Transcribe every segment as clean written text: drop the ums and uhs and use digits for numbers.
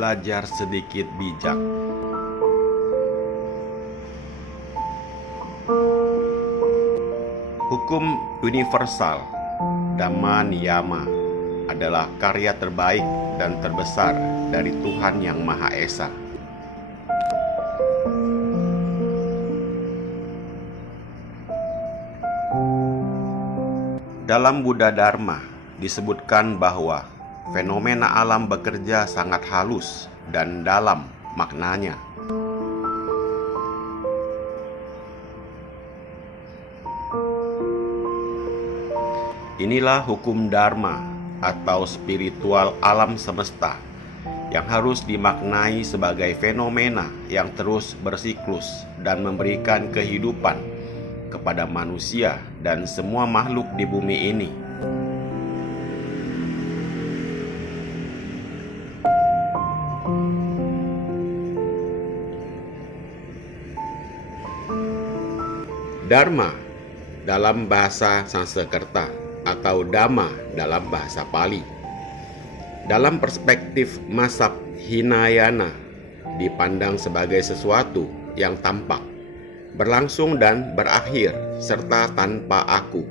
Belajar sedikit bijak. Hukum universal Dhamma Niyama adalah karya terbaik dan terbesar dari Tuhan Yang Maha Esa. Dalam Buddha Dharma disebutkan bahwa fenomena alam bekerja sangat halus dan dalam maknanya. Inilah hukum Dharma atau spiritual alam semesta yang harus dimaknai sebagai fenomena yang terus bersiklus dan memberikan kehidupan kepada manusia dan semua makhluk di bumi ini. Dharma dalam bahasa Sanskerta atau Dhamma dalam bahasa Pali. Dalam perspektif mazhab Hinayana dipandang sebagai sesuatu yang tampak, berlangsung dan berakhir serta tanpa aku.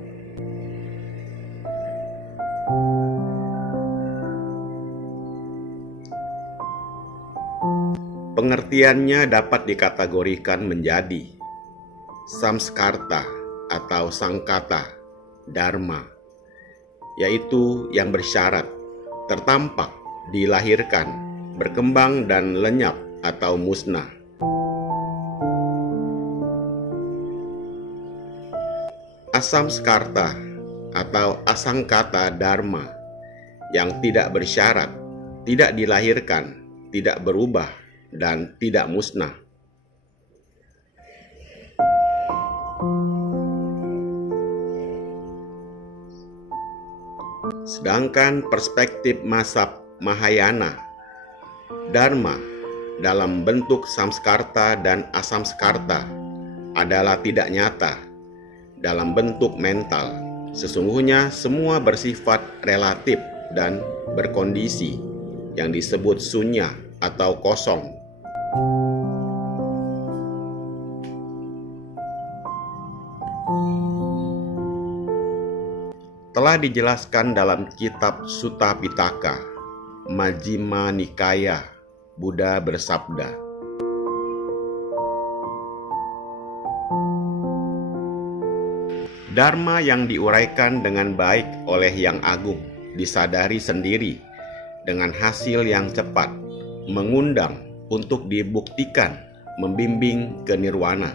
Pengertiannya dapat dikategorikan menjadi samskarta atau sangkata dharma, yaitu yang bersyarat, tertampak, dilahirkan, berkembang dan lenyap atau musnah. Asamskarta atau asangkata dharma yang tidak bersyarat, tidak dilahirkan, tidak berubah, dan tidak musnah. Sedangkan perspektif mazhab Mahayana, Dharma dalam bentuk samskarta dan asamskarta adalah tidak nyata dalam bentuk mental. Sesungguhnya semua bersifat relatif dan berkondisi yang disebut sunya atau kosong. Telah dijelaskan dalam kitab Sutta Pitaka, Majjhima Nikaya, Buddha bersabda, Dharma yang diuraikan dengan baik oleh Yang Agung, disadari sendiri dengan hasil yang cepat, mengundang untuk dibuktikan, membimbing ke nirwana,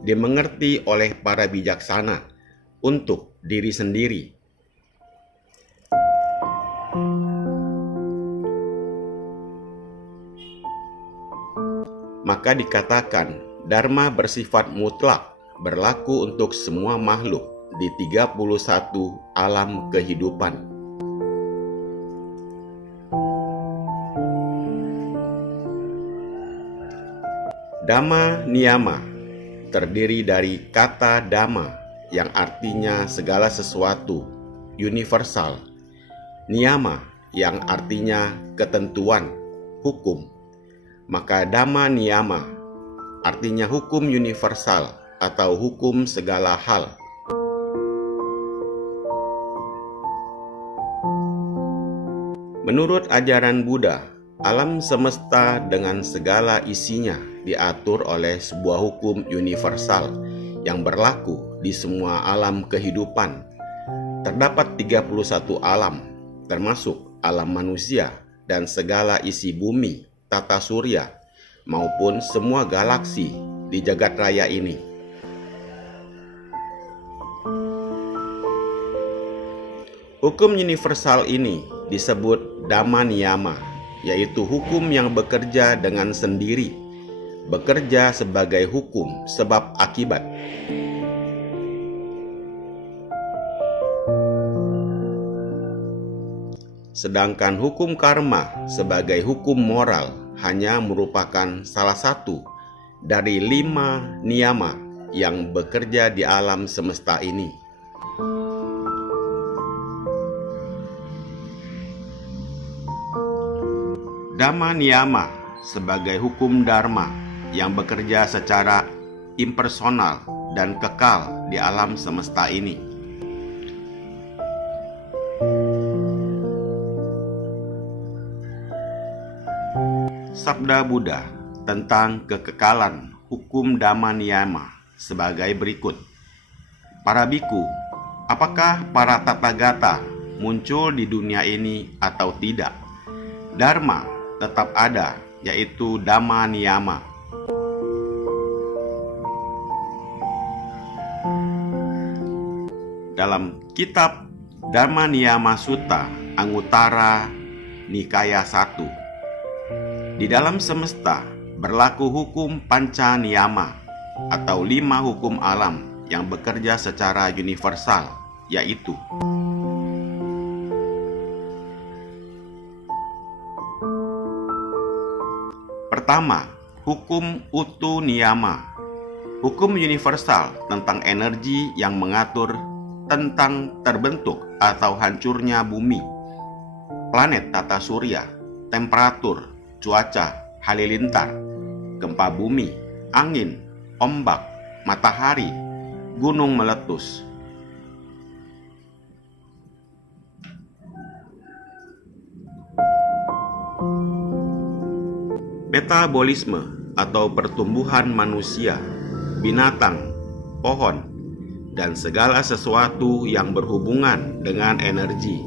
dimengerti oleh para bijaksana untuk diri sendiri. Maka dikatakan Dharma bersifat mutlak, berlaku untuk semua makhluk di 31 alam kehidupan. Dhamma Niyama terdiri dari kata Dhamma yang artinya segala sesuatu, universal, Niyama yang artinya ketentuan, hukum. Maka Dhamma Niyama artinya hukum universal atau hukum segala hal. Menurut ajaran Buddha, alam semesta dengan segala isinya diatur oleh sebuah hukum universal yang berlaku di semua alam kehidupan. Terdapat 31 alam, termasuk alam manusia dan segala isi bumi, tata surya, maupun semua galaksi di jagat raya ini. Hukum universal ini disebut Dhamma Niyama, yaitu hukum yang bekerja dengan sendiri, bekerja sebagai hukum sebab akibat. Sedangkan hukum karma sebagai hukum moral hanya merupakan salah satu dari 5 niyama yang bekerja di alam semesta ini. Dhamma niyama sebagai hukum dharma yang bekerja secara impersonal dan kekal di alam semesta ini. Sabda Buddha tentang kekekalan hukum Dhamma niyama sebagai berikut. Para biku, apakah para tathagata muncul di dunia ini atau tidak? Dharma tetap ada, yaitu Dhamma niyama. Dalam kitab Dhamma Niyama Sutta Anguttara Nikaya 1, di dalam semesta berlaku hukum panca niyama atau 5 hukum alam yang bekerja secara universal, yaitu pertama, hukum utu niyama, hukum universal tentang energi yang mengatur tentang terbentuk atau hancurnya bumi, planet tata surya, temperatur, cuaca, halilintar, gempa bumi, angin, ombak, matahari, gunung meletus. Metabolisme atau pertumbuhan manusia, binatang, pohon, dan segala sesuatu yang berhubungan dengan energi.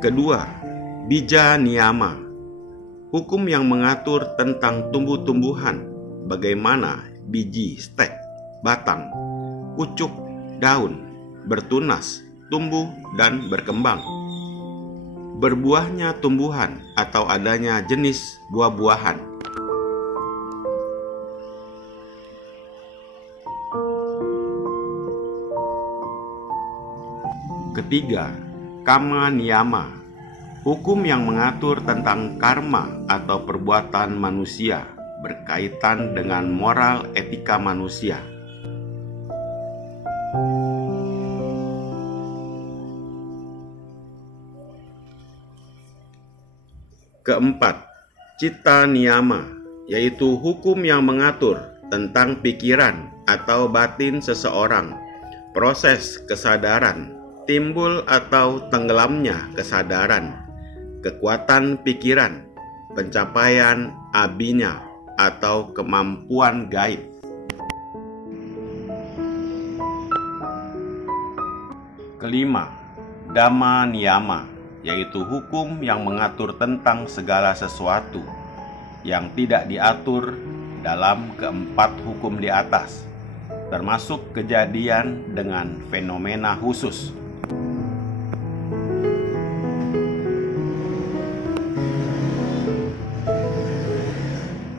Kedua, bija niyama, hukum yang mengatur tentang tumbuh-tumbuhan, bagaimana biji stek, batang, pucuk, daun, bertunas, tumbuh, dan berkembang. Berbuahnya tumbuhan atau adanya jenis buah-buahan. Ketiga, kama niyama, hukum yang mengatur tentang karma atau perbuatan manusia berkaitan dengan moral etika manusia. Keempat, citta niyama, yaitu hukum yang mengatur tentang pikiran atau batin seseorang, proses kesadaran, timbul atau tenggelamnya kesadaran, kekuatan pikiran, pencapaian abhinya atau kemampuan gaib. Kelima, dhamma niyama, yaitu hukum yang mengatur tentang segala sesuatu yang tidak diatur dalam keempat hukum di atas, termasuk kejadian dengan fenomena khusus.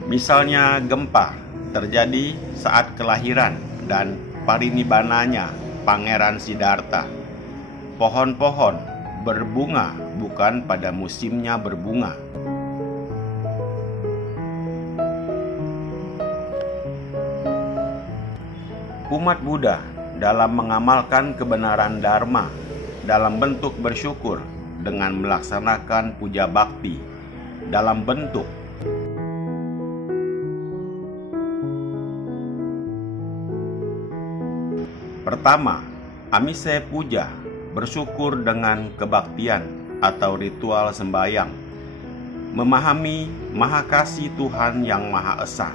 Misalnya gempa terjadi saat kelahiran dan parinibbananya Pangeran Siddhartha. Pohon-pohon berbunga bukan pada musimnya berbunga. Umat Buddha dalam mengamalkan kebenaran Dharma dalam bentuk bersyukur dengan melaksanakan puja bakti dalam bentuk pertama, amise puja, bersyukur dengan kebaktian atau ritual sembahyang, memahami Maha Kasih Tuhan yang Maha Esa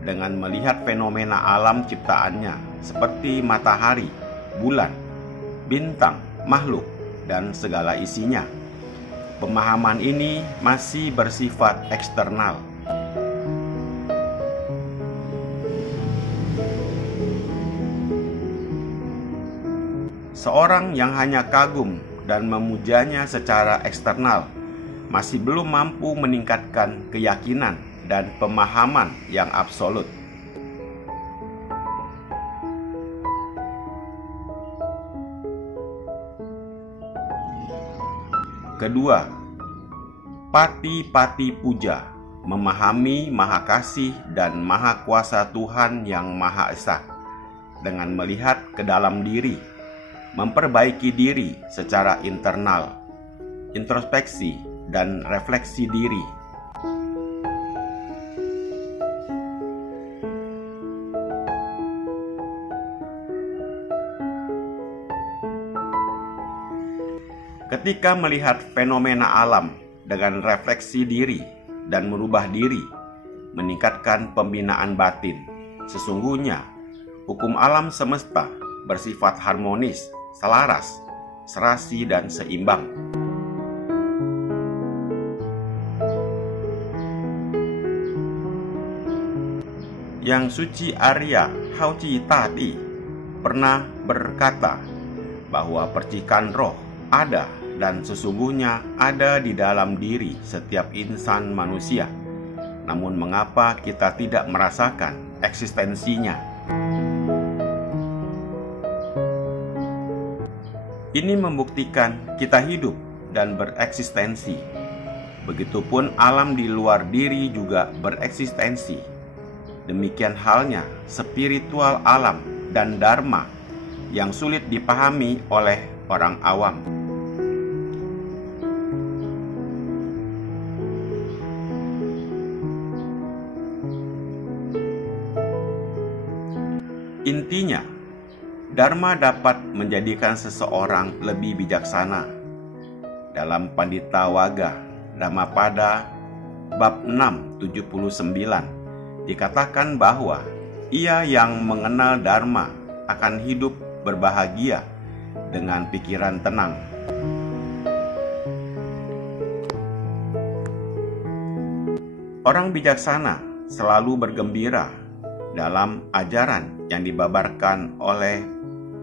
dengan melihat fenomena alam ciptaannya seperti matahari, bulan, bintang, makhluk, dan segala isinya. Pemahaman ini masih bersifat eksternal. Seorang yang hanya kagum dan memujanya secara eksternal masih belum mampu meningkatkan keyakinan dan pemahaman yang absolut. Kedua, pati-pati puja, memahami Maha Kasih dan Maha Kuasa Tuhan yang Maha Esa dengan melihat ke dalam diri, memperbaiki diri secara internal, introspeksi, dan refleksi diri. Ketika melihat fenomena alam dengan refleksi diri dan merubah diri, meningkatkan pembinaan batin. Sesungguhnya, hukum alam semesta bersifat harmonis, selaras, serasi, dan seimbang. Yang suci Arya Hauci Tadi pernah berkata bahwa percikan roh ada dan sesungguhnya ada di dalam diri setiap insan manusia. Namun mengapa kita tidak merasakan eksistensinya? Ini membuktikan kita hidup dan bereksistensi. Begitupun alam di luar diri juga bereksistensi. Demikian halnya spiritual alam dan dharma yang sulit dipahami oleh orang awam. Intinya, dharma dapat menjadikan seseorang lebih bijaksana. Dalam Pandita Waga Dhammapada bab 679 dikatakan bahwa ia yang mengenal dharma akan hidup berbahagia dengan pikiran tenang. Orang bijaksana selalu bergembira dalam ajaran yang dibabarkan oleh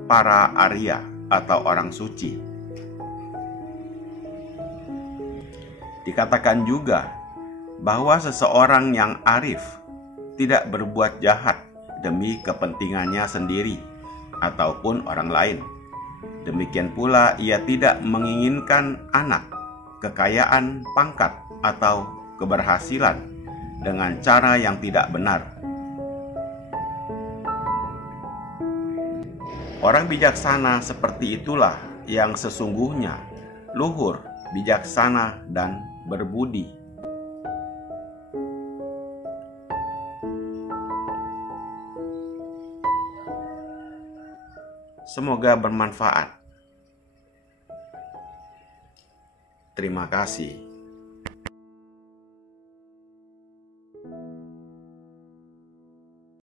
para Arya atau orang suci. Dikatakan juga bahwa seseorang yang arif tidak berbuat jahat demi kepentingannya sendiri ataupun orang lain. Demikian pula ia tidak menginginkan anak, kekayaan, pangkat, atau keberhasilan dengan cara yang tidak benar. Orang bijaksana seperti itulah yang sesungguhnya luhur, bijaksana, dan berbudi. Semoga bermanfaat. Terima kasih.